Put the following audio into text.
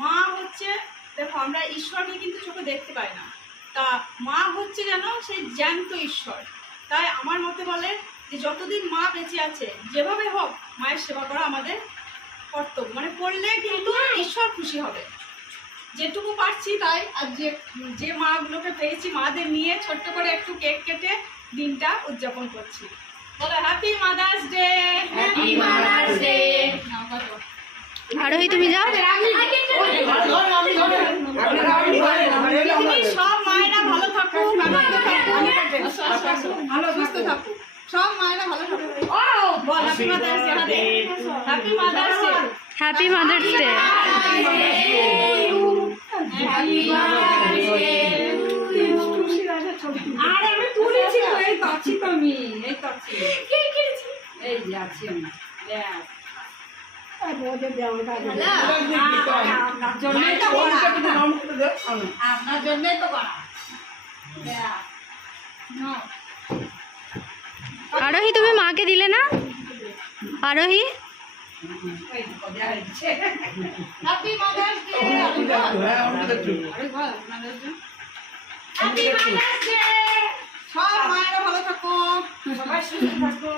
মা হচ্ছে, দেখো আমরা ঈশ্বরকে কিন্তু চোখে দেখতে পাই না, তা মা হচ্ছে যেন সেই জ্যান্ত ঈশ্বর। তাই আমার মতে বলে যে যতদিন মা বেঁচে আছে যেভাবে হোক মায়ের সেবা করা আমাদের কর্তব্য, মানে করলে কিন্তু ঈশ্বর খুশি হবে। যেটুকু পারছি তাই, আর যে মাগুলোকে পেয়েছি মাদের নিয়ে ছোট্ট করে একটু কেক কেটে দিনটা উদযাপন করছি। বলো happy mother's day. Happy mother's day. আরোহী তুমি যাও। সব মায়েরা ভালো থাকুক, আনন্দ থাকুক, ভালো সুস্থ থাকুক, সব মায়েরা ভালো থাকুক। বল happy mother's day. Happy mother's day. Happy mother's day. আর আমি তুলেছি তো, এই পাচ্ছি তো আমি, এই পাচ্ছি, এই যে আছি আমি। আপনার জন্যই তো করা, আপনার জন্যই তো করা। আরোহী তুমি মাকে দিলে না? আরোহী happy mother's day. Happy mother's day. সব মায়েরা ভালো থাকো, সবাই সুস্থ থাকো।